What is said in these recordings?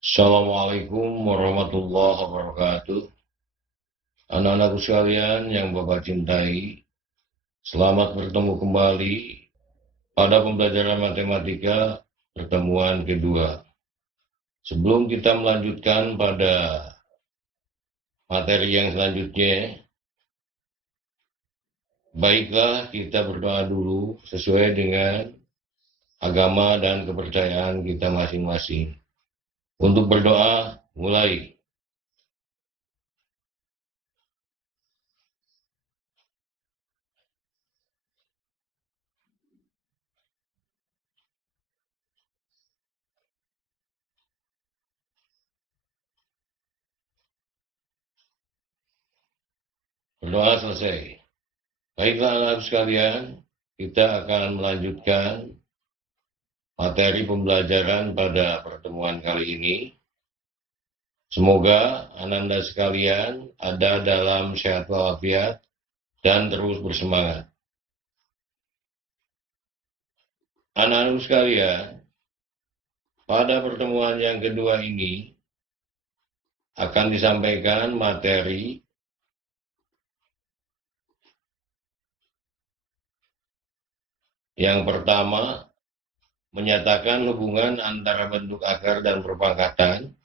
Assalamualaikum warahmatullahi wabarakatuh. Anak-anakku sekalian yang Bapak cintai, selamat bertemu kembali pada pembelajaran matematika pertemuan kedua. Sebelum kita melanjutkan pada materi yang selanjutnya, baiklah kita berdoa dulu sesuai dengan agama dan kepercayaan kita masing-masing. Untuk berdoa, mulai. Berdoa selesai. Baiklah anak sekalian, kita akan melanjutkan materi pembelajaran pada pertemuan kali ini. Semoga Ananda sekalian ada dalam sehat walafiat dan terus bersemangat. Anak-anak sekalian, pada pertemuan yang kedua ini akan disampaikan materi yang pertama, menyatakan hubungan antara bentuk akar dan perpangkatan.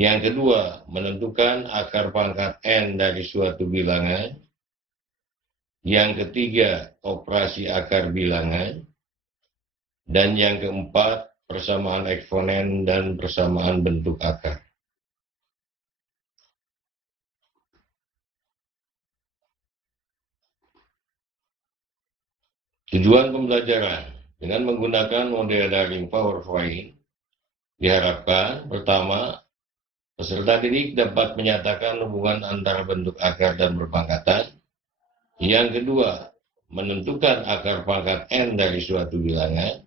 Yang kedua, menentukan akar pangkat N dari suatu bilangan. Yang ketiga, operasi akar bilangan. Dan yang keempat, persamaan eksponen dan persamaan bentuk akar. Tujuan pembelajaran dengan menggunakan model daring PowerPoint diharapkan pertama, peserta didik dapat menyatakan hubungan antara bentuk akar dan perpangkatan. Yang kedua, menentukan akar pangkat N dari suatu bilangan.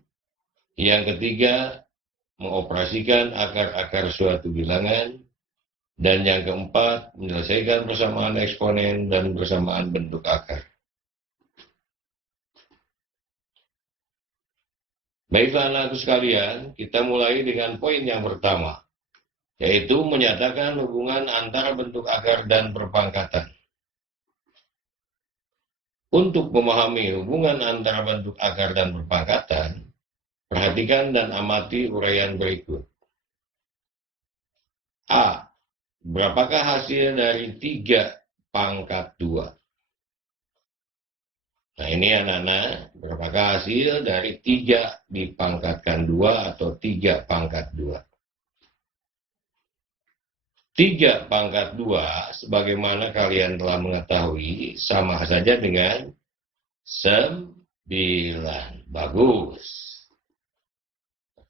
Yang ketiga, mengoperasikan akar-akar suatu bilangan. Dan yang keempat, menyelesaikan persamaan eksponen dan persamaan bentuk akar. Baiklah anak-anakku sekalian, kita mulai dengan poin yang pertama, yaitu menyatakan hubungan antara bentuk akar dan perpangkatan. Untuk memahami hubungan antara bentuk akar dan perpangkatan, perhatikan dan amati uraian berikut. A. Berapakah hasil dari 3 pangkat 2? Nah ini anak-anak, berapakah hasil dari 3 dipangkatkan 2 atau 3 pangkat 2? 3 pangkat 2, sebagaimana kalian telah mengetahui, sama saja dengan 9. Bagus.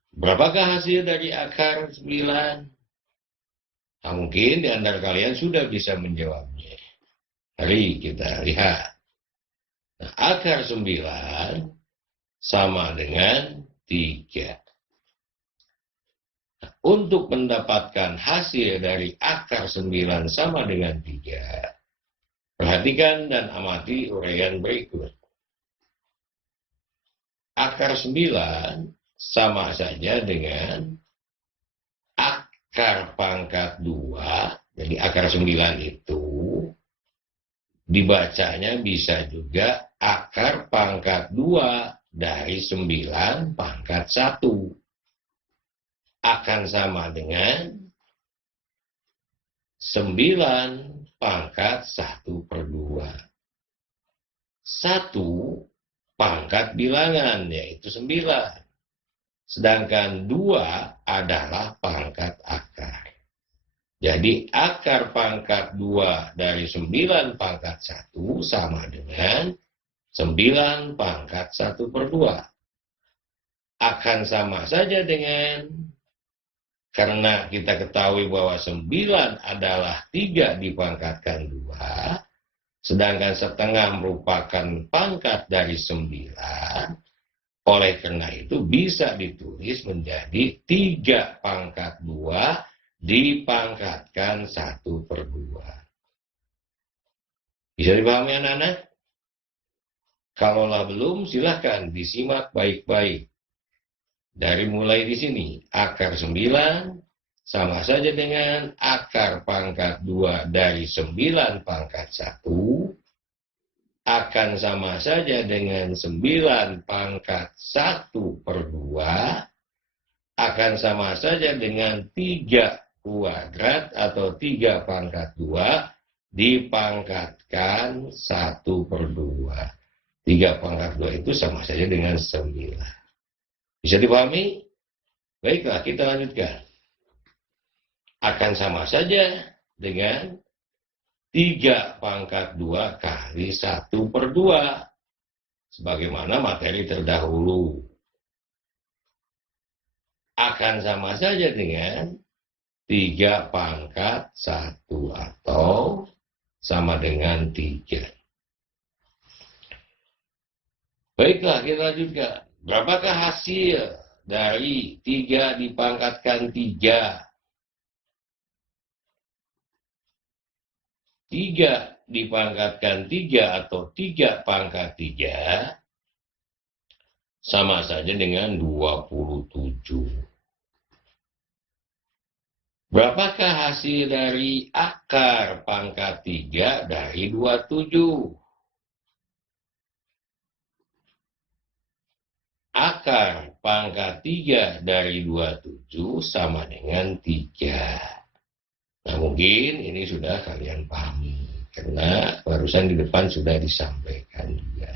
Berapakah hasil dari akar 9? Nah, mungkin di antara kalian sudah bisa menjawabnya. Mari kita lihat. Nah, akar 9 sama dengan 3. Nah, untuk mendapatkan hasil dari akar 9 sama dengan 3, perhatikan dan amati uraian berikut. Akar 9 sama saja dengan akar pangkat 2, jadi akar 9 itu dibacanya bisa juga akar pangkat 2 dari 9 pangkat 1. Akan sama dengan 9 pangkat 1/2. 1 pangkat bilangan, yaitu 9. Sedangkan 2 adalah pangkat akar. Jadi akar pangkat 2 dari 9 pangkat 1 sama dengan 9 pangkat 1/2. Akan sama saja dengan, karena kita ketahui bahwa 9 adalah 3 dipangkatkan 2, sedangkan setengah merupakan pangkat dari 9, oleh karena itu bisa ditulis menjadi 3 pangkat 2 dipangkatkan 1/2. Bisa dipahami anak-anak? Kalaulah belum, silahkan disimak baik-baik Dari mulai di sini, akar 9 sama saja dengan akar pangkat 2 dari 9 pangkat 1, akan sama saja dengan 9 pangkat 1 per 2, akan sama saja dengan 3 kuadrat atau 3 pangkat 2 dipangkatkan 1 per 2. 3 pangkat 2 itu sama saja dengan 9. Bisa dipahami? Baiklah, kita lanjutkan. Akan sama saja dengan 3 pangkat 2 kali 1 per 2. Sebagaimana materi terdahulu. Akan sama saja dengan 3 pangkat 1 atau sama dengan 3. Baiklah, kita lanjutkan. Berapakah hasil dari 3 dipangkatkan 3? 3 dipangkatkan 3 atau 3 pangkat 3 sama saja dengan 27. Berapakah hasil dari akar pangkat 3 dari 27? Akar pangkat 3 dari 27 sama dengan 3. Nah, mungkin ini sudah kalian pahami, karena barusan di depan sudah disampaikan juga.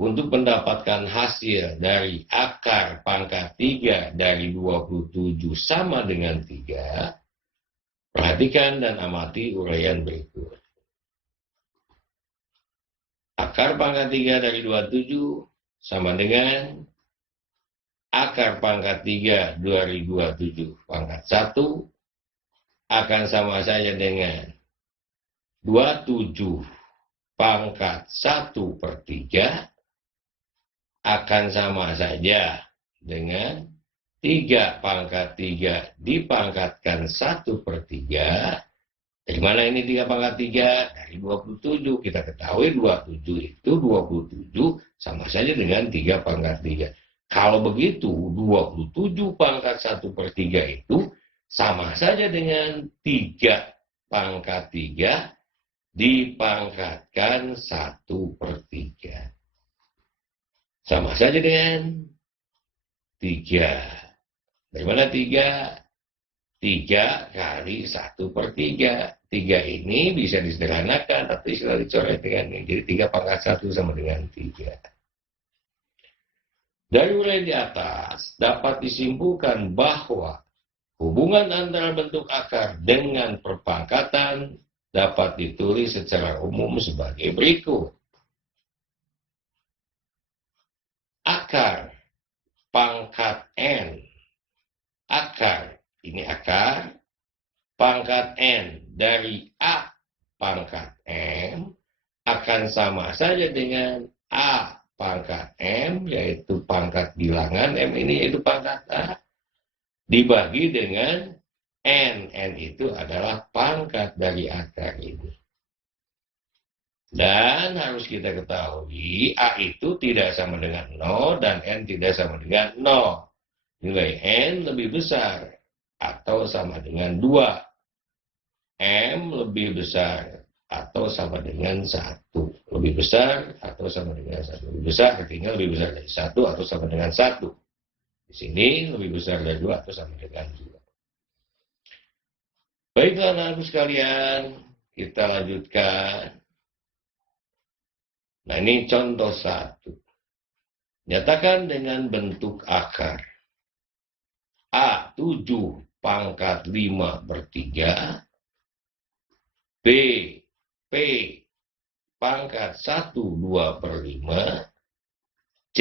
Untuk mendapatkan hasil dari akar pangkat 3 dari 27 sama dengan 3, perhatikan dan amati uraian berikut. Akar pangkat 3 dari 27 sama dengan akar pangkat 3 dari 27 pangkat 1 akan sama saja dengan 27 pangkat 1 per 3 akan sama saja dengan 3 pangkat 3 dipangkatkan 1 per 3. Dari mana ini 3 pangkat 3? Dari 27. Kita ketahui 27 itu 27 sama saja dengan 3 pangkat 3. Kalau begitu, 27 pangkat 1 per 3 itu sama saja dengan 3 pangkat 3 dipangkatkan 1 per 3. Sama saja dengan 3. Dari mana 3? 3 kali 1 per 3. 3 ini bisa disederhanakan, tapi sudah dicoret dengan ini. Jadi 3 pangkat 1 sama dengan 3. Dari uraian di atas, dapat disimpulkan bahwa hubungan antara bentuk akar dengan perpangkatan dapat ditulis secara umum sebagai berikut. Akar pangkat N. Akar, ini akar, pangkat N dari A pangkat M akan sama saja dengan A pangkat M, yaitu pangkat bilangan M ini yaitu pangkat A, dibagi dengan N. N itu adalah pangkat dari akar ini. Dan harus kita ketahui, A itu tidak sama dengan 0 dan N tidak sama dengan 0. Nilai N lebih besar atau sama dengan 2. M lebih besar atau sama dengan 1. Lebih besar atau sama dengan 1. Lebih besar artinya lebih besar dari 1 atau sama dengan 1. Di sini lebih besar dari 2 atau sama dengan 2. Baiklah anak-anakku sekalian, kita lanjutkan. Nah, ini contoh 1. Nyatakan dengan bentuk akar. A 7 pangkat 5 per 3. B P pangkat 1 2 per 5. C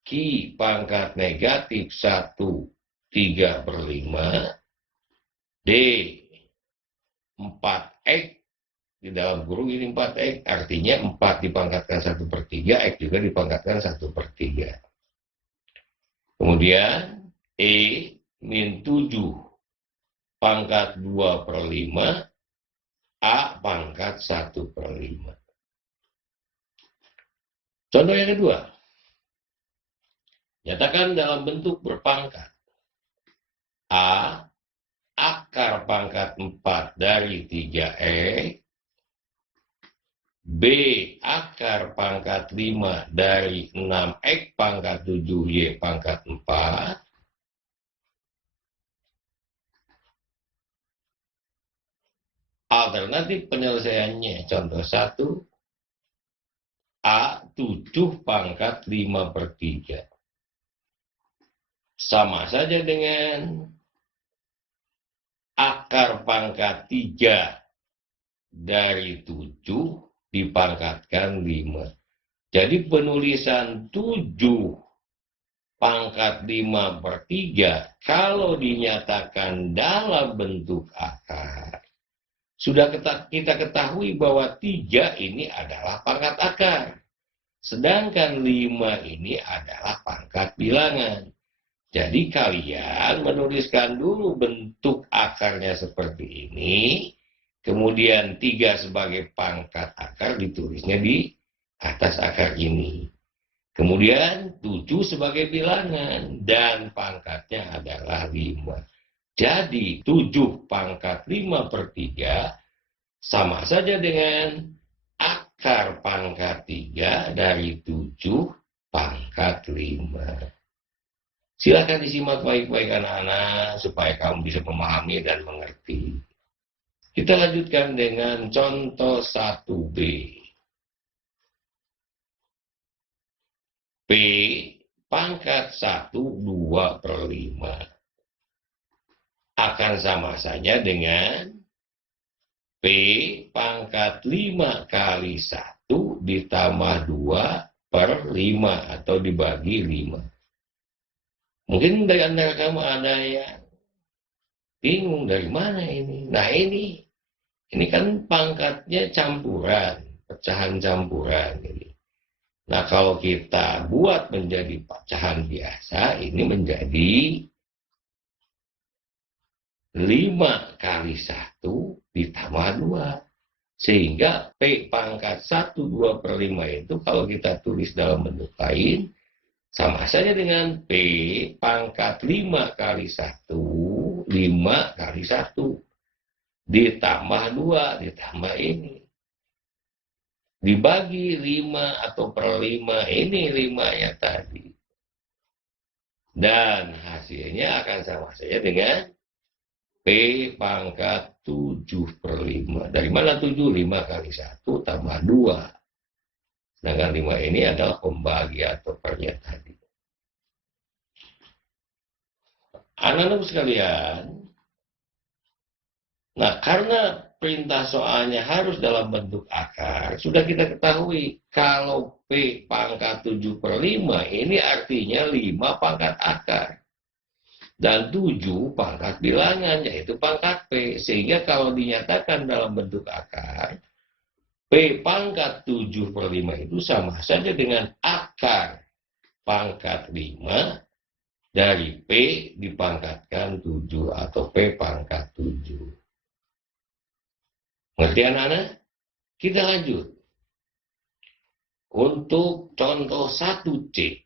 Q pangkat negatif 1 3 per 5. D 4X. Di dalam kurung ini 4X, artinya 4 dipangkatkan 1 per 3, X juga dipangkatkan 1 per 3. Kemudian, E min 7 pangkat 2 per 5, A pangkat 1 per 5. Contoh yang kedua, Nyatakan dalam bentuk berpangkat. A. Akar pangkat 4 dari 3X. B. Akar pangkat 5 dari 6X pangkat 7Y pangkat 4. Alternatif penyelesaiannya, contoh 1, A. 7 pangkat 5/3. Sama saja dengan akar pangkat 3 dari 7 dipangkatkan 5. Jadi penulisan 7 pangkat 5/3 kalau dinyatakan dalam bentuk akar, sudah kita ketahui bahwa 3 ini adalah pangkat akar. Sedangkan 5 ini adalah pangkat bilangan. Jadi kalian menuliskan dulu bentuk akarnya seperti ini, kemudian 3 sebagai pangkat akar ditulisnya di atas akar ini. Kemudian 7 sebagai bilangan dan pangkatnya adalah 5. Jadi 7 pangkat 5/3 sama saja dengan akar pangkat 3 dari 7 pangkat 5. Silakan disimak baik-baik anak-anak supaya kamu bisa memahami dan mengerti. Kita lanjutkan dengan contoh 1B. P pangkat 1 2/5 akan sama saja dengan P pangkat 5 kali 1 ditambah 2/5 atau dibagi 5. Mungkin dari antara kamu ada yang bingung dari mana ini. Nah ini kan pangkatnya campuran, pecahan campuran ini. Nah kalau kita buat menjadi pecahan biasa, ini menjadi 5 kali 1 ditambah 2. Sehingga P pangkat 1 2/5 itu kalau kita tulis dalam bentuk lain, sama saja dengan P pangkat 5 kali 1, 5 kali 1, ditambah 2, ditambah ini. Dibagi 5 atau per 5, ini 5-nya tadi. Dan hasilnya akan sama saja dengan P pangkat 7/5. Dari mana 7? 5 kali 1 tambah 2. Sedangkan 5 ini adalah pembagi atau pernya tadi. Anak-anak sekalian, nah karena perintah soalnya harus dalam bentuk akar, sudah kita ketahui kalau P pangkat 7/5 ini artinya 5 pangkat akar. Dan 7 pangkat bilangan, yaitu pangkat P. Sehingga kalau dinyatakan dalam bentuk akar, P pangkat 7/5 itu sama saja dengan akar pangkat 5 dari P dipangkatkan 7 atau P pangkat 7. Ngerti anak-anak? Kita lanjut. Untuk contoh 1C.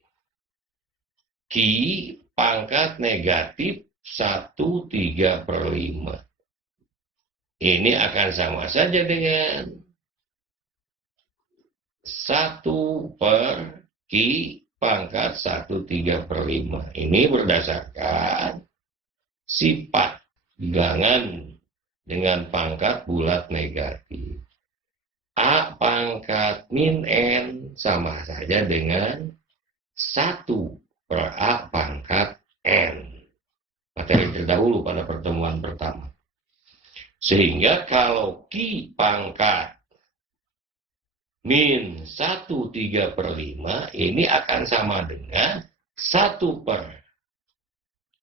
Ki pangkat negatif 1/3/5. Ini akan sama saja dengan 1 per Ki pangkat 1/3/5. Ini berdasarkan sifat bilangan dengan pangkat bulat negatif. A pangkat min N sama saja dengan 1 per A pangkat N. Materi terdahulu pada pertemuan pertama. Sehingga kalau Ki pangkat min 1/3/5 ini akan sama dengan 1 per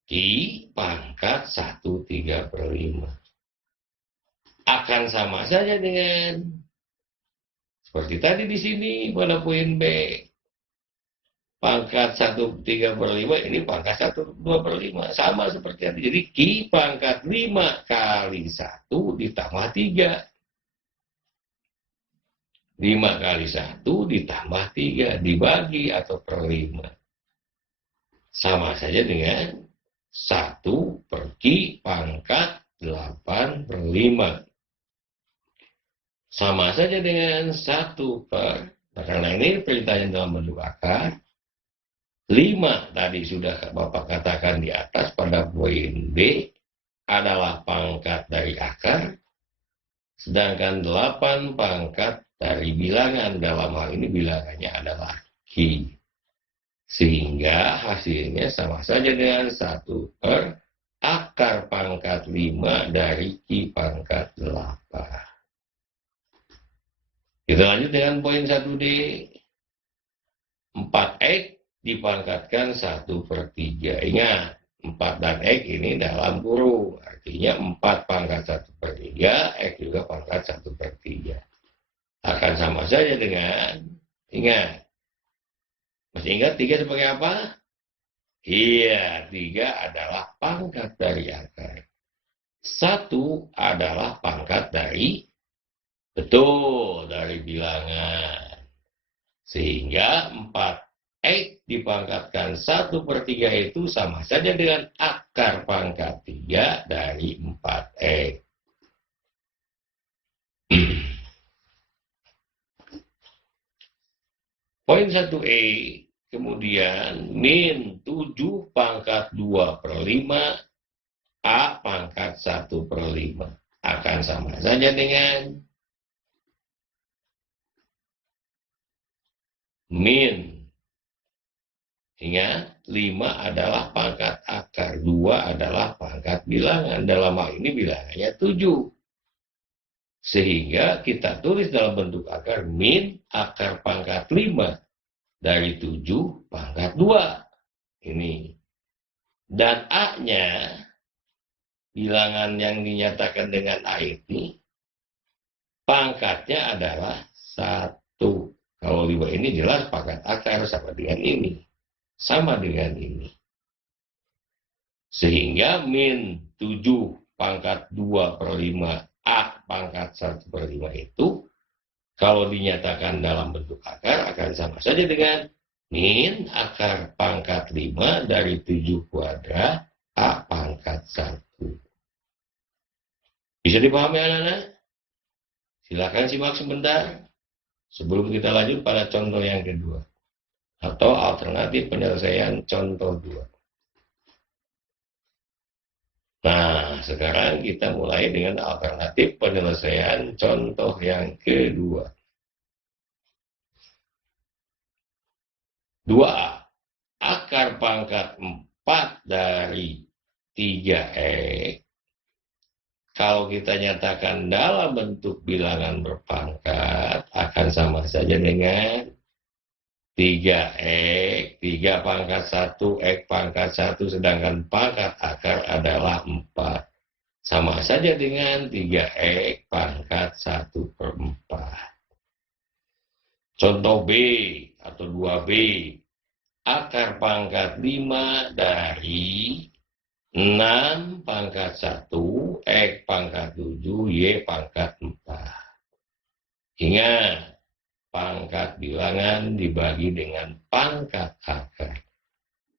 Ki pangkat 1/3/5. Akan sama saja dengan seperti tadi di sini pada poin B. Pangkat 1/3/5 ini pangkat 1/2/5. Sama seperti tadi. Jadi Ki pangkat 5 kali 1 ditambah 3. 5 kali 1 ditambah 3 dibagi atau per 5. sama saja dengan 1/8/5. Sama saja dengan 1 per, karena ini perintahnya dalam bentuk akar, 5 tadi sudah Bapak katakan di atas pada poin B adalah pangkat dari akar, sedangkan 8 pangkat dari bilangan, dalam hal ini bilangannya adalah Q. Sehingga hasilnya sama saja dengan 1 per akar pangkat 5 dari Q pangkat 8. Kita lanjut dengan poin 1D. 4X dipangkatkan 1/3. Ingat, 4 dan X ini dalam kurung. Artinya 4 pangkat 1/3, X juga pangkat 1/3. Akan sama saja dengan, ingat, masih ingat 3 sebagai apa? Iya, 3 adalah pangkat dari akar. 1 adalah pangkat dari, betul, dari bilangan. Sehingga 4X dipangkatkan 1/3 itu sama saja dengan akar pangkat 3 dari 4X. Poin 1E, kemudian min 7 pangkat 2/5 A pangkat 1/5 akan sama saja dengan min, ingat, 5 adalah pangkat akar, 2 adalah pangkat bilangan. Dalam hal ini bilangannya 7. Sehingga kita tulis dalam bentuk akar min akar pangkat 5 dari 7 pangkat 2. Ini. Dan A-nya, bilangan yang dinyatakan dengan A ini, pangkatnya adalah 1. Kalau 5 ini jelas pangkat akar sama dengan ini. Sama dengan ini. Sehingga min 7 pangkat 2/5 A pangkat 1/5 itu, kalau dinyatakan dalam bentuk akar, akan sama saja dengan min akar pangkat 5 dari 7 kuadrat A pangkat 1. Bisa dipahami anak-anak? Silakan simak sebentar sebelum kita lanjut pada contoh yang kedua, atau alternatif penyelesaian contoh 2. Nah, sekarang kita mulai dengan alternatif penyelesaian contoh yang kedua. 2A. Akar pangkat 4 dari 3X, kalau kita nyatakan dalam bentuk bilangan berpangkat, akan sama saja dengan 3X, 3 pangkat 1, X pangkat 1, sedangkan pangkat akar adalah 4. Sama saja dengan 3X pangkat 1/4. Contoh B atau 2B, akar pangkat 5 dari 6 pangkat 1, X pangkat 7, Y pangkat 4. Ingat, pangkat bilangan dibagi dengan pangkat akar.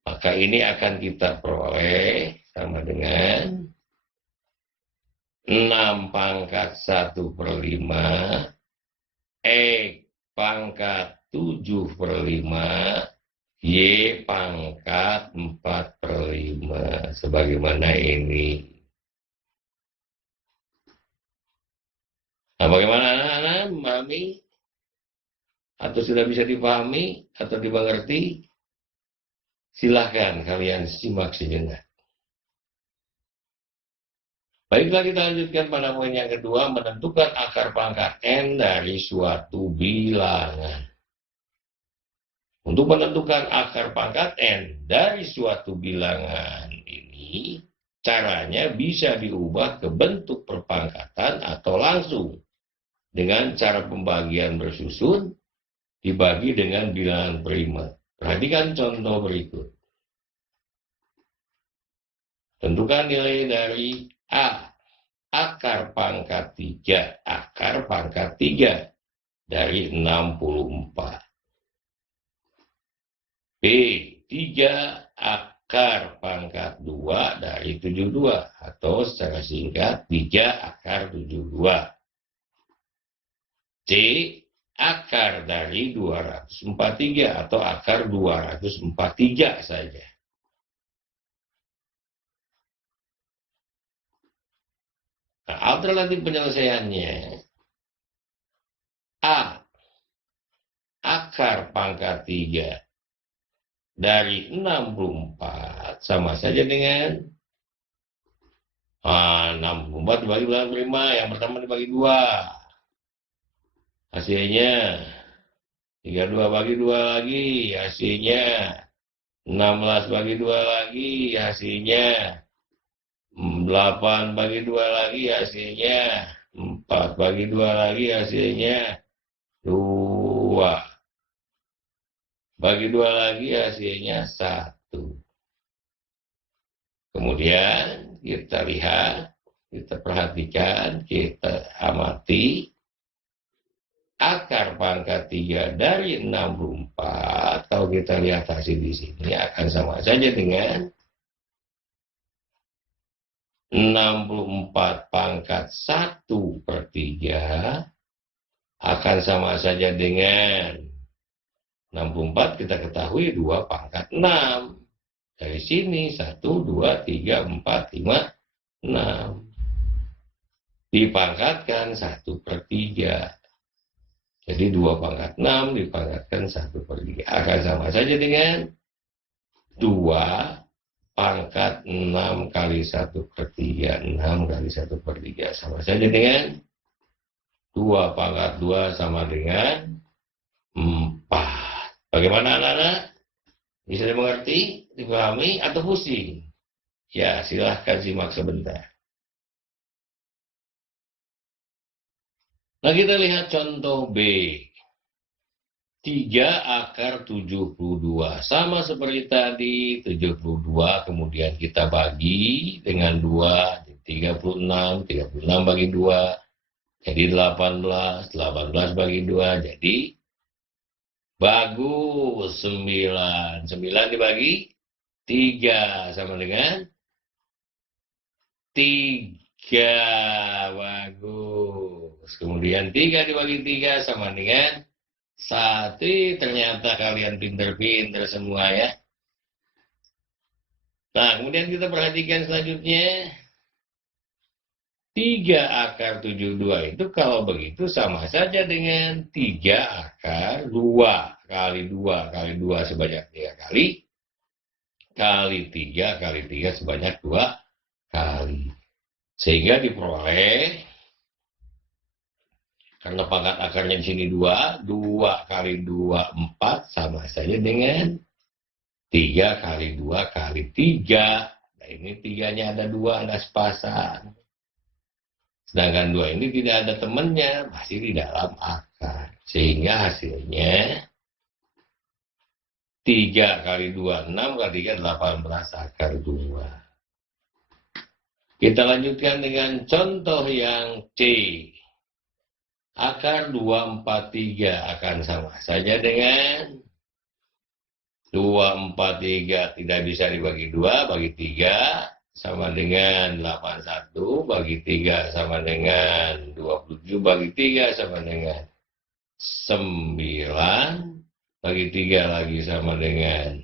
Maka ini akan kita peroleh sama dengan 6 pangkat 1/5, X pangkat 7/5, Y pangkat 4/5. Sebagaimana ini. Nah, bagaimana anak-anak memahami? Atau sudah bisa dipahami atau dimengerti? Silahkan kalian simak sejenak. Baiklah, kita lanjutkan pada poin yang kedua, menentukan akar pangkat N dari suatu bilangan. Untuk menentukan akar pangkat N dari suatu bilangan ini, caranya bisa diubah ke bentuk perpangkatan atau langsung dengan cara pembagian bersusun dibagi dengan bilangan prima. Perhatikan contoh berikut. Tentukan nilai dari A, akar pangkat 3, akar pangkat 3 dari 64. B, 3 akar pangkat 2 dari 72. Atau secara singkat, 3 akar 72. C. Akar dari 243 atau akar 243 saja. Nah, alternatif penyelesaiannya A. Akar pangkat 3 dari 64 sama saja dengan 64 dibagi 5, yang pertama dibagi 2. Hasilnya 32 bagi 2 lagi, hasilnya 16 bagi 2 lagi, hasilnya 8 bagi 2 lagi, hasilnya 4 bagi 2 lagi, hasilnya 2 bagi 2 lagi, hasilnya 1. Kemudian kita lihat, kita perhatikan, kita amati akar pangkat 3 dari 64. Kalau kita lihat hasil di sini akan sama saja dengan 64 pangkat 1/3 akan sama saja dengan 64, kita ketahui 2 pangkat 6. Dari sini 1, 2, 3, 4, 5, 6. Dipangkatkan 1/3. Jadi 2 pangkat 6 dipangkatkan 1/3. Akan sama saja dengan 2 pangkat 6 kali 1/3. 6 kali 1/3 sama saja dengan 2 pangkat 2 sama dengan 4. Bagaimana anak-anak? Bisa dimengerti, dipahami, atau pusing? Ya, silahkan simak sebentar. Nah, kita lihat contoh B. 3 akar 72. Sama seperti tadi, 72 kemudian kita bagi dengan 2, 36. 36 bagi 2, jadi 18. 18 bagi 2, jadi bagus 9. 9 dibagi 3 sama dengan 3. Bagus. Kemudian 3 dibagi 3 sama dengan 1. Ternyata kalian pinter-pinter semua ya. Nah, kemudian kita perhatikan selanjutnya. 3 akar 72 itu kalau begitu sama saja dengan 3 akar 2 kali 2 kali 2 sebanyak 3 kali. Kali 3 kali 3 sebanyak 2 kali. Sehingga diperoleh, karena pangkat akarnya di sini 2, 2 kali 2, 4 sama saja dengan 3 kali 2 kali 3. Nah, ini 3-nya ada 2, ada sepasang. Sedangkan 2 ini tidak ada temannya, masih di dalam akar. Sehingga hasilnya 3 kali 2, 6 kali 3, 18 akar 2. Kita lanjutkan dengan contoh yang C. Akar 243 akan sama saja dengan 243 tidak bisa dibagi 2, bagi 3 sama dengan 81, bagi 3 sama dengan 27, bagi 3 sama dengan 9, bagi 3 lagi sama dengan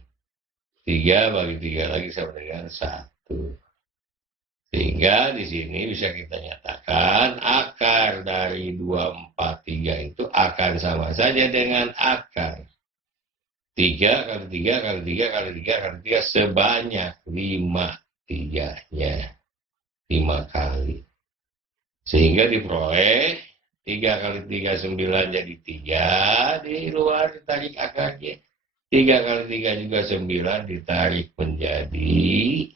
3, bagi 3 lagi sama dengan 1. Sehingga di sini bisa kita nyatakan akar dari 243 itu akan sama saja dengan akar 3 kali 3 kali 3 kali 3 kali 3 sebanyak 5 3-nya. 5 kali. Sehingga diperoleh 3 kali 3 9 jadi 3 di luar ditarik akarnya. 3 kali 3 juga 9 ditarik menjadi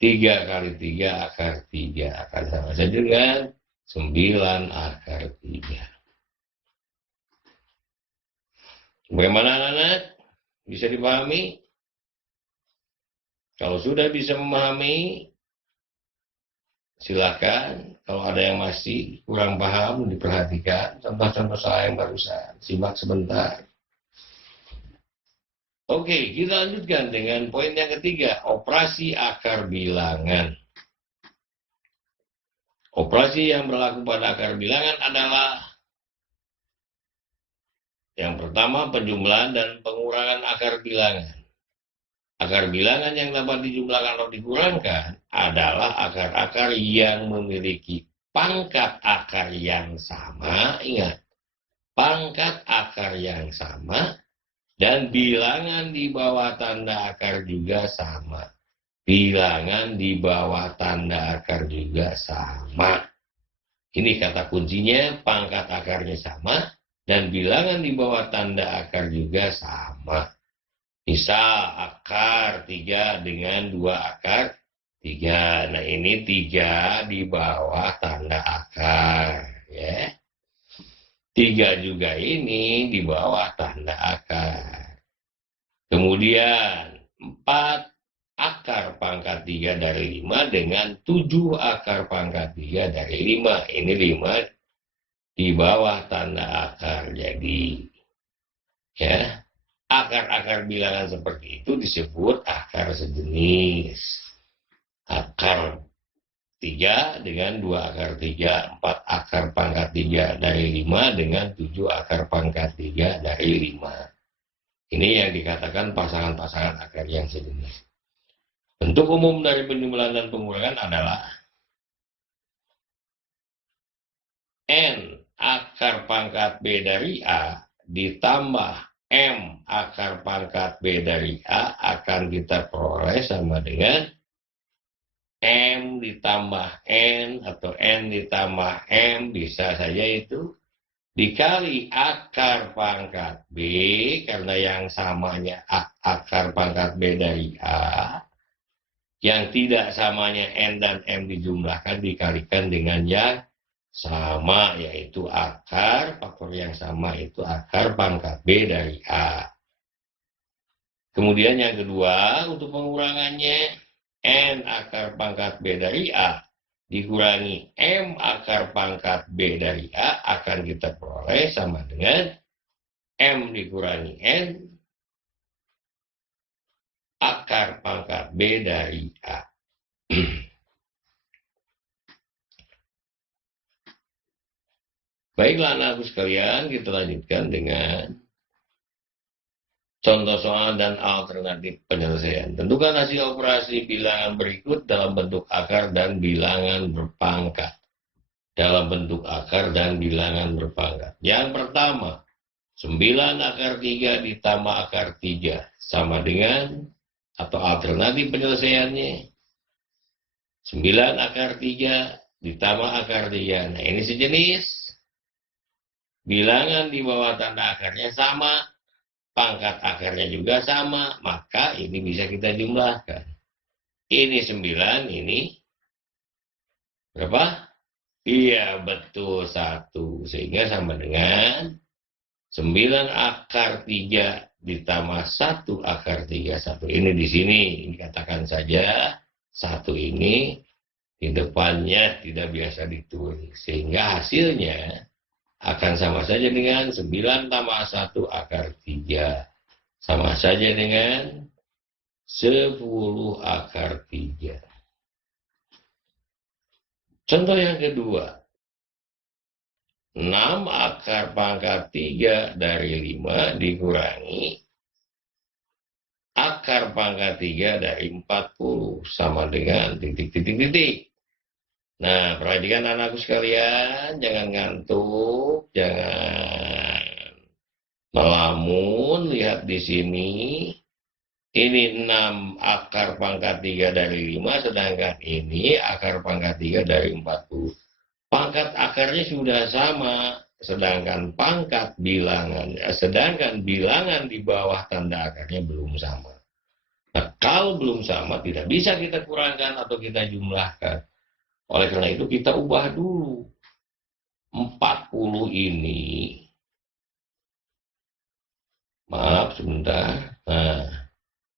3 kali 3 akar 3 akan sama saja dengan 9 akar 3. Bagaimana anak-anak? Bisa dipahami? Kalau sudah bisa memahami, silakan. Kalau ada yang masih kurang paham, diperhatikan. Contoh-contoh saya yang barusan. Simak sebentar. Oke, kita lanjutkan dengan poin yang ketiga, operasi akar bilangan. Operasi yang berlaku pada akar bilangan adalah yang pertama, penjumlahan dan pengurangan akar bilangan. Akar bilangan yang dapat dijumlahkan atau dikurangkan adalah akar-akar yang memiliki pangkat akar yang sama. Ingat, pangkat akar yang sama dan bilangan di bawah tanda akar juga sama. Bilangan di bawah tanda akar juga sama. Ini kata kuncinya, pangkat akarnya sama dan bilangan di bawah tanda akar juga sama. Misal akar 3 dengan 2 akar 3. Nah ini 3 di bawah tanda akar. Ya. 3 juga ini di bawah tanda akar. Kemudian 4 akar pangkat 3 dari 5 dengan 7 akar pangkat 3 dari 5. Ini 5 di bawah tanda akar. Jadi ya, akar-akar bilangan seperti itu disebut akar sejenis. Akar 3 dengan 2 akar 3, 4 akar pangkat 3 dari 5 dengan 7 akar pangkat 3 dari 5. Ini yang dikatakan pasangan-pasangan akar yang sejenis. Bentuk umum dari penjumlahan dan pengurangan adalah N akar pangkat B dari A ditambah M akar pangkat B dari A akan kita peroleh sama dengan M ditambah N atau N ditambah M, bisa saja itu dikali akar pangkat B, karena yang samanya akar pangkat B dari A, yang tidak samanya N dan M dijumlahkan dikalikan dengan yang sama, yaitu akar, faktor yang sama itu akar pangkat B dari A. Kemudian yang kedua, untuk pengurangannya, N akar pangkat B dari A dikurangi M akar pangkat B dari A akan kita peroleh sama dengan M dikurangi N akar pangkat B dari A. Baiklah anak-anakku sekalian, kita lanjutkan dengan contoh soal dan alternatif penyelesaian. Tentukan hasil operasi bilangan berikut dalam bentuk akar dan bilangan berpangkat. Dalam bentuk akar dan bilangan berpangkat. Yang pertama, 9 akar 3 ditambah akar 3 sama dengan, atau alternatif penyelesaiannya, 9 akar 3 ditambah akar 3. Nah ini sejenis. Bilangan di bawah tanda akarnya sama, pangkat akarnya juga sama, maka ini bisa kita jumlahkan. Ini 9, ini berapa? Iya, betul, 1. Sehingga sama dengan 9 akar 3 ditambah 1 akar 3. 1 ini di sini, ini katakan saja 1 ini di depannya tidak biasa ditulis. Sehingga hasilnya akan sama saja dengan 9 tambah 1 akar 3. Sama saja dengan 10 akar 3. Contoh yang kedua, 6 akar pangkat 3 dari 5 dikurangi akar pangkat 3 dari 40 sama dengan titik. Nah, perhatikan anakku sekalian, jangan ngantuk, jangan melamun, lihat di sini. Ini 6 akar pangkat 3 dari 5, sedangkan ini akar pangkat 3 dari 40. Pangkat akarnya sudah sama, sedangkan bilangan di bawah tanda akarnya belum sama. Nah, kalau belum sama, tidak bisa kita kurangkan atau kita jumlahkan. Oleh karena itu kita ubah dulu. 40 ini, maaf sebentar, nah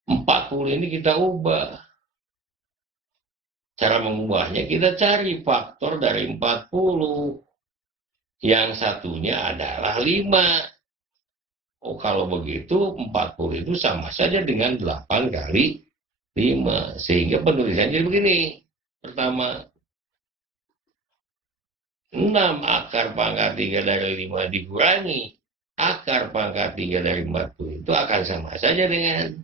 40 ini kita ubah. Cara mengubahnya kita cari faktor dari 40. Yang satunya adalah 5. Oh, kalau begitu 40 itu sama saja dengan 8 kali 5. Sehingga penulisannya begini. Pertama, 6 akar pangkat 3 dari 5 dikurangi akar pangkat 3 dari 40 itu akan sama saja dengan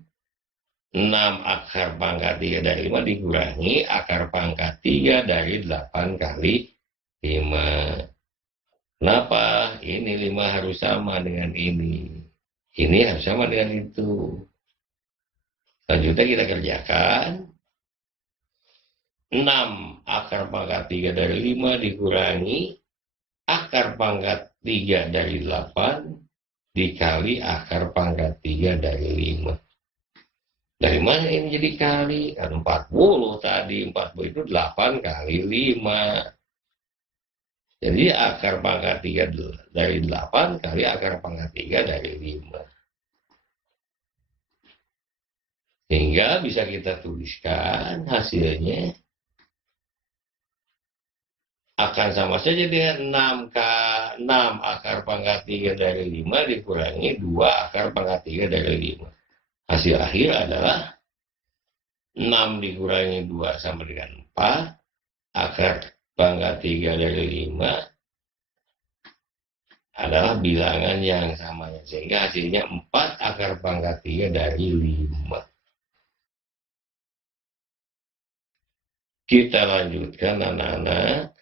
6 akar pangkat 3 dari 5 dikurangi akar pangkat 3 dari 8 kali 5. Kenapa? Ini 5 harus sama dengan ini. Ini harus sama dengan itu. Selanjutnya kita kerjakan. 6 akar pangkat 3 dari 5 dikurangi akar pangkat 3 dari 8 dikali akar pangkat 3 dari 5. Dari mana ini jadi kali? Kan 40 tadi. 40 itu 8 kali 5. Jadi akar pangkat 3 dari 8 kali akar pangkat 3 dari 5. Sehingga bisa kita tuliskan hasilnya akan sama saja dengan 6 akar pangkat 3 dari 5 dikurangi 2 akar pangkat 3 dari 5. Hasil akhir adalah 6 dikurangi 2 sama dengan 4. Akar pangkat 3 dari 5 adalah bilangan yang samanya. Sehingga hasilnya 4 akar pangkat 3 dari 5. Kita lanjutkan anak-anak.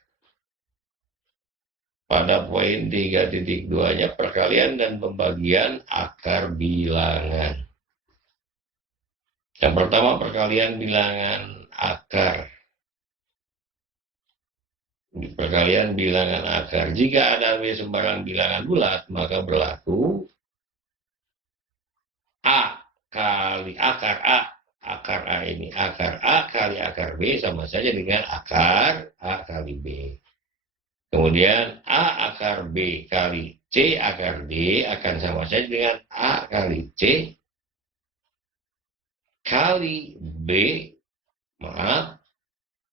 Pada poin 3.2-nya perkalian dan pembagian akar bilangan. Yang pertama perkalian bilangan akar. Perkalian bilangan akar. Jika ada W sembarang bilangan bulat, maka berlaku A kali akar A. Akar A ini. Akar A kali akar B sama saja dengan akar A kali B. Kemudian A akar B kali C akar D akan sama saja dengan A kali C kali B, maaf,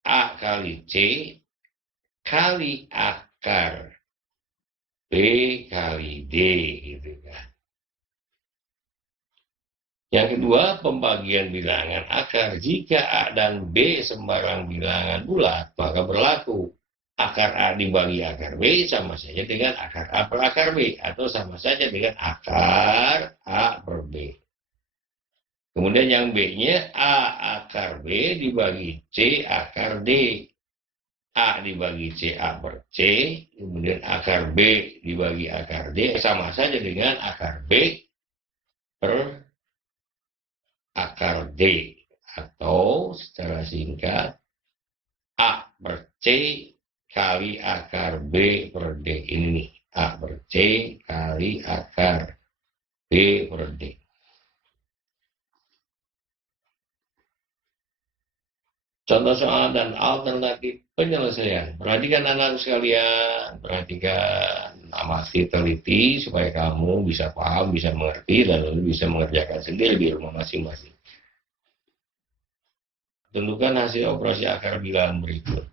A kali C kali akar B kali D, gitu kan. Yang kedua, pembagian bilangan akar. Jika A dan B sembarang bilangan bulat, maka berlaku akar A dibagi akar B sama saja dengan akar A per akar B, atau sama saja dengan akar A per B. Kemudian yang B-nya A akar B dibagi C akar D. A dibagi C A per C, kemudian akar B dibagi akar D sama saja dengan akar B per akar D. Atau secara singkat, A per C kali akar B per D. Ini nih, A per C kali akar B per D. Contoh soal dan alternatif penyelesaian. Perhatikan anak sekalian, perhatikan, amati, teliti supaya kamu bisa paham, bisa mengerti, dan lalu bisa mengerjakan sendiri di rumah masing-masing. Tentukan hasil operasi akar bilangan berikut.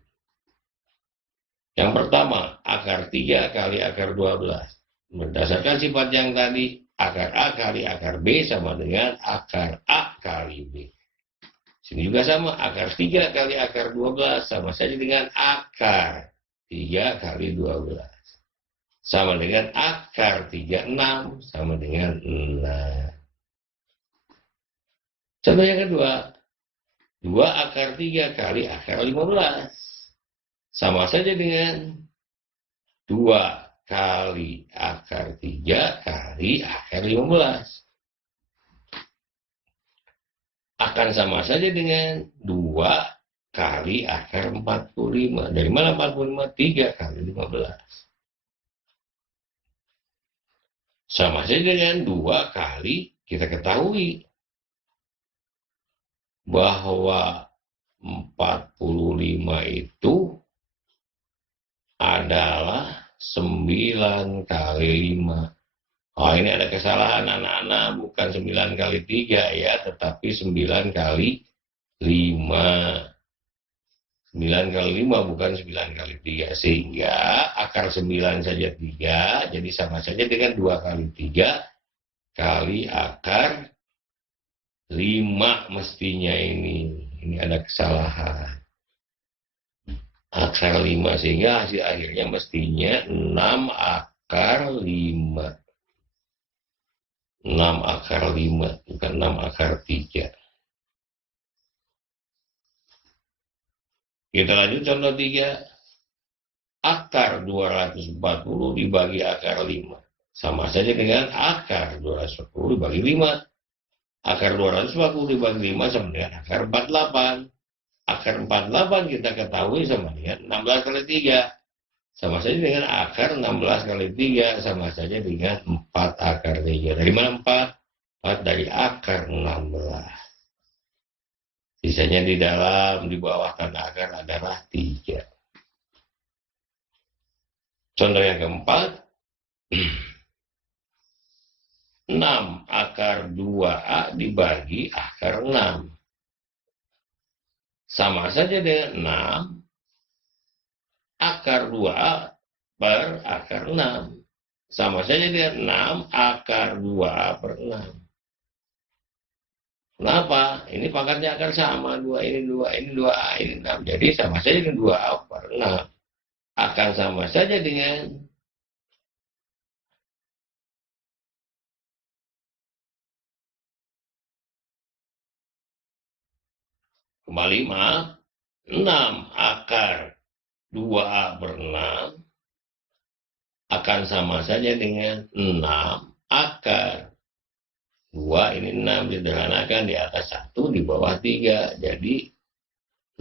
Yang pertama, akar 3 kali akar 12. Berdasarkan sifat yang tadi, akar A kali akar B sama dengan akar A kali B. Sini juga sama, akar 3 kali akar 12 sama saja dengan akar 3 kali 12. Sama dengan akar 36 sama dengan 6. Contoh yang kedua, 2 akar 3 kali akar 15. Sama saja dengan 2 kali akar 3 kali akar 15. Akan sama saja dengan 2 kali akar 45. Dari mana 45? 3 kali 15. Sama saja dengan 2 kali, kita ketahui bahwa 45 itu adalah 9 kali 5. Oh, ini ada kesalahan anak-anak, bukan 9 kali 3 ya, tetapi 9 kali 5. 9 kali 5 bukan 9 kali 3. Sehingga akar 9 saja 3, jadi sama saja dengan 2 kali 3 kali akar 5 mestinya ini. Ini ada kesalahan. Akar 5, sehingga hasil akhirnya mestinya 6 akar 5. 6 akar 5, bukan 6 akar 3. Kita lanjut contoh 3. Akar 240 dibagi akar 5. Sama saja dengan akar 240 dibagi 5. Akar 240 dibagi 5 sama dengan akar 48. Akar 48 kita ketahui sama dengan 16 kali 3. Sama saja dengan akar 16 kali 3. Sama saja dengan 4 akar 3. Dari mana 4? 4 dari akar 16. Sisanya di bawah tanda akar adalah 3. Contoh yang keempat. 6 akar 2A dibagi akar 6. Sama saja dengan 6 akar 2A per akar 6. Sama saja dengan 6 akar 2A per 6. Kenapa? Ini pangkatnya akan sama. 2 ini 2, ini 2A, ini 6. Jadi sama saja dengan 2A per 6. Akan sama saja dengan kembali maaf, 6 akar 2A per 6 akan sama saja dengan 6 akar 2, ini 6, disederhanakan di atas 1, di bawah 3. Jadi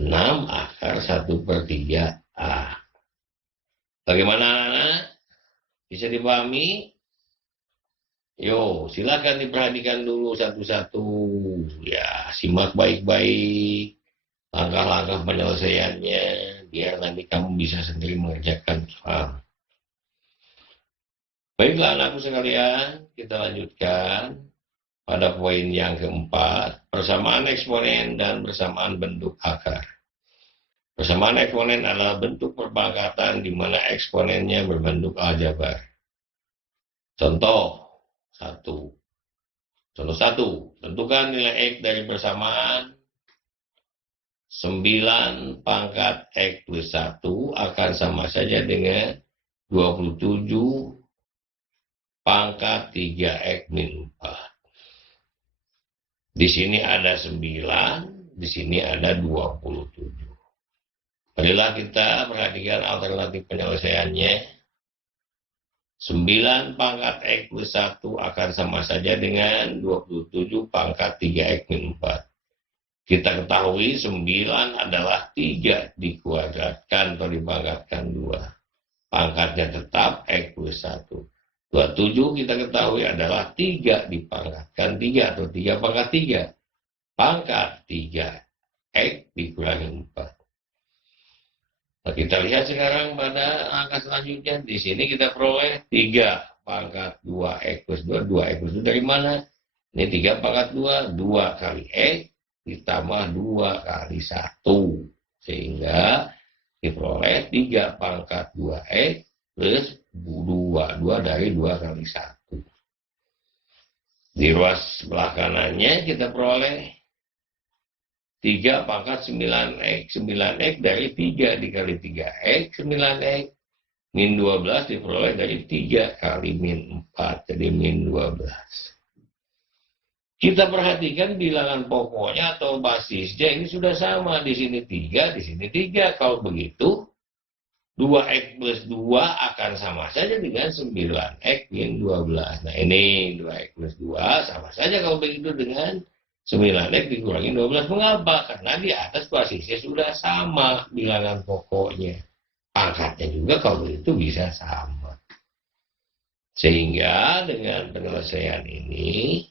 6 akar 1 per 3A. Bagaimana anak-anak? Bisa dipahami? Yo, silakan diperhatikan dulu satu-satu. Ya, simak baik-baik langkah-langkah penyelesaiannya, biar nanti kamu bisa sendiri mengerjakan soal. Baiklah anakku sekalian, kita lanjutkan pada poin yang keempat, persamaan eksponen dan persamaan bentuk akar. Persamaan eksponen adalah bentuk perpangkatan di mana eksponennya berbentuk aljabar. Contoh 1. Contoh 1, tentukan nilai X dari persamaan 9 pangkat X plus 1 akan sama saja dengan 27 pangkat 3X min 4. Di sini ada 9, di sini ada 27. Marilah kita perhatikan alternatif penyelesaiannya. 9 pangkat X plus 1 akan sama saja dengan 27 pangkat 3X min 4. Kita ketahui 9 adalah 3 dikuadratkan atau dipangkatkan 2. Pangkatnya tetap X plus 1. 27 kita ketahui adalah 3 dipangkatkan 3 atau 3 pangkat 3. Pangkat 3X dikurangi 4. Nah, kita lihat sekarang pada angka selanjutnya. Di sini kita peroleh 3 pangkat 2X plus 2. 2X plus 2 dari mana? Ini 3 pangkat 2. 2 kali X ditambah 2 kali 1. Sehingga diperoleh 3 pangkat 2X plus 2. 2 dari 2 kali 1. Di ruas sebelah kanannya kita peroleh 3 pangkat 9X. 9X dari 3 dikali 3X. 9X min 12 diperoleh dari 3 kali min 4. Jadi min 12. Kita perhatikan bilangan pokoknya atau basisnya ini sudah sama. Di sini 3, di sini 3. Kalau begitu 2X plus 2 akan sama saja dengan 9X min 12. Nah ini 2X plus 2 sama saja kalau begitu dengan 9X dikurangi 12. Mengapa? Karena di atas basisnya sudah sama bilangan pokoknya. Pangkatnya juga kalau begitu bisa sama. Sehingga dengan penyelesaian ini,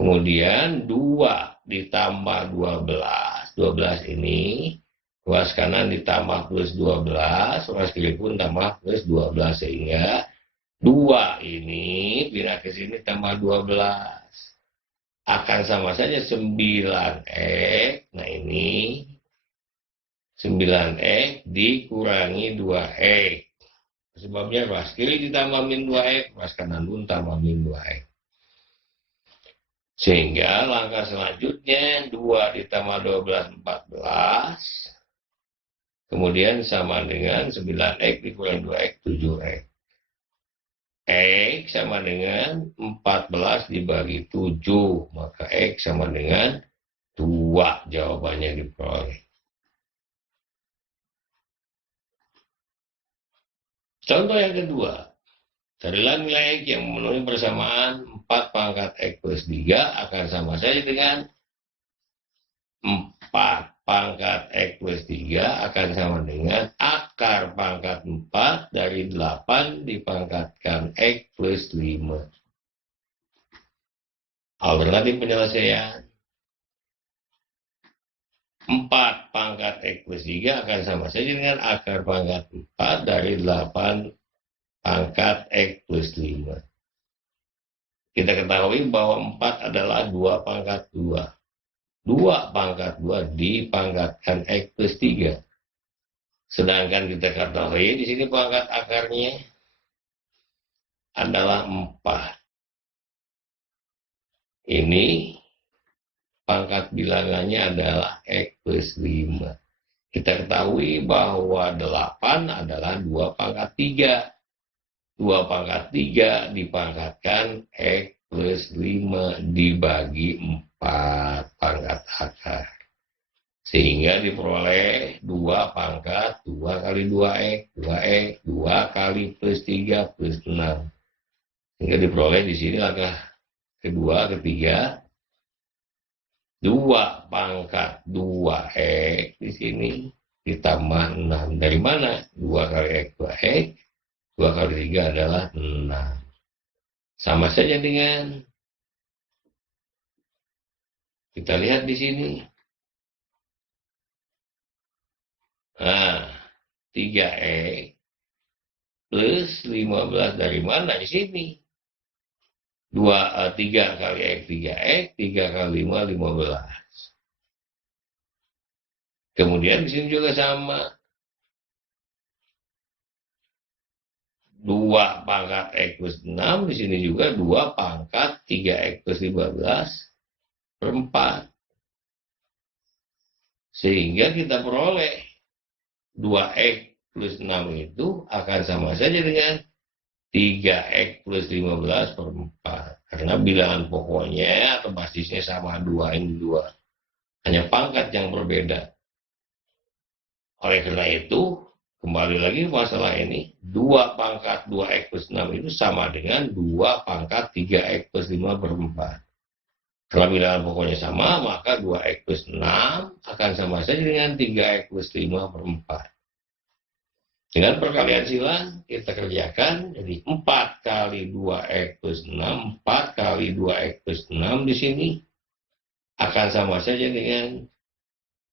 kemudian 2 ditambah 12. 12 ini ruas kanan ditambah plus 12, ruas kiri pun tambah plus 12, sehingga 2 ini pindah ke sini tambah 12. Akan sama saja 9X, nah ini 9X dikurangi 2X. Sebabnya ruas kiri ditambah min 2X, ruas kanan pun tambah min 2X. Sehingga langkah selanjutnya 2 ditambah 12, 14. Kemudian sama dengan 9X dikurangi 2X, 7X. X sama dengan 14 dibagi 7. Maka X sama dengan 2. Jawabannya diperoleh. Contoh yang kedua. Carilah nilai X yang memenuhi persamaan 4 pangkat X plus 3 akan sama saja dengan 4 pangkat X plus 3 akan sama dengan akar pangkat 4 dari 8 dipangkatkan X plus 5. Alternatif penyelesaian. 4 pangkat X plus 3 akan sama saja dengan akar pangkat 4 dari 8 pangkat X plus 5. Kita ketahui bahwa 4 adalah 2 pangkat 2. 2 pangkat 2 dipangkatkan X plus 3. Sedangkan kita ketahui di sini pangkat akarnya adalah 4. Ini pangkat bilangannya adalah X plus 5. Kita ketahui bahwa 8 adalah 2 pangkat 3. 2 pangkat 3 dipangkatkan X plus 5 dibagi 4 pangkat akar. Sehingga diperoleh 2 pangkat 2 kali 2X, 2X, 2 kali plus 3 plus 6. Sehingga diperoleh di sini langkah kedua, ketiga. 2 pangkat 2X di sini ditambah 6. Dari mana? 2 kali X, 2X. 2 kali 3 adalah 6. Sama saja dengan kita lihat di sini. Nah, 3X plus 15 dari mana? Di sini. 3 kali X, 3X, 3 kali 5, 15. Kemudian di sini juga sama. 2 pangkat X plus 6, di sini juga 2 pangkat 3X plus 15 per 4. Sehingga kita peroleh 2X plus 6 itu akan sama saja dengan 3X plus 15 per 4. Karena bilangan pokoknya atau basisnya sama, 2 ini 2. Hanya pangkat yang berbeda. Oleh karena itu, kembali lagi masalah ini, 2 pangkat 2X plus 6 itu sama dengan 2 pangkat 3X plus 5 per 4. Kalau bilangan pokoknya sama, maka 2X plus 6 akan sama saja dengan 3X plus 5 per 4. Dengan perkalian silang, kita kerjakan, jadi 4 kali 2X plus 6, 4 kali 2X plus 6 di sini, akan sama saja dengan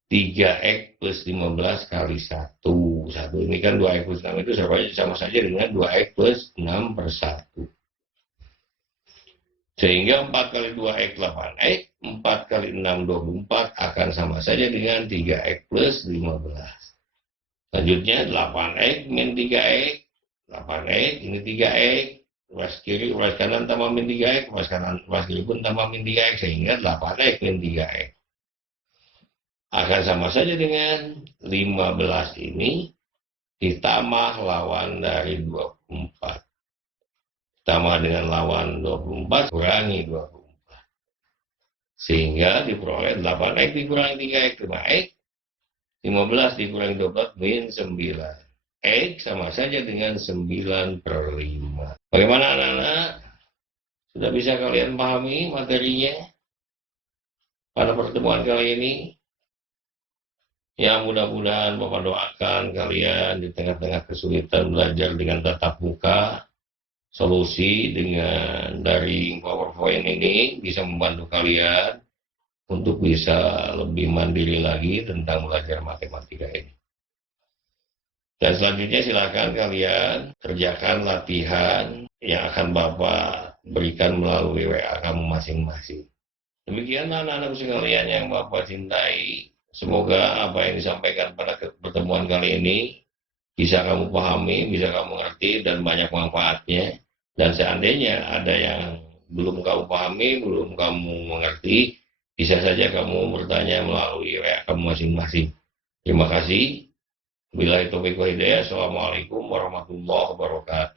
3X plus 15 kali 1. 1 ini kan 2X plus 6 itu sama saja dengan 2X plus 6 per 1. Sehingga 4 kali 2X 8X, 4 kali 6 24 akan sama saja dengan 3X plus 15. Selanjutnya 8X min 3X, 8X ini 3X, ruas kiri, ruas kanan tambah min 3X, ruas kanan, ruas kiri pun tambah min 3X, sehingga 8X min 3X. Akan sama saja dengan 15 ini ditambah lawan dari 24. Tambah dengan lawan 24 kurangi 24. Sehingga diperoleh 8X dikurangi 3X, 5X. 15 dikurangi 12 min 9. X sama saja dengan 9 per 5. Bagaimana anak-anak? Sudah bisa kalian pahami materinya pada pertemuan kali ini? Ya, mudah-mudahan Bapak doakan kalian di tengah-tengah kesulitan belajar dengan tatap muka, solusi dengan daring PowerPoint ini bisa membantu kalian untuk bisa lebih mandiri lagi tentang belajar matematika ini. Dan selanjutnya silakan kalian kerjakan latihan yang akan Bapak berikan melalui WA kamu masing-masing. Demikian anak-anak sekalian yang Bapak cintai. Semoga apa yang disampaikan pada pertemuan kali ini bisa kamu pahami, bisa kamu ngerti, dan banyak manfaatnya. Dan seandainya ada yang belum kamu pahami, belum kamu mengerti, bisa saja kamu bertanya melalui WA kamu masing-masing. Terima kasih. Wabillahi taufiq wal hidayah. Assalamualaikum warahmatullahi wabarakatuh.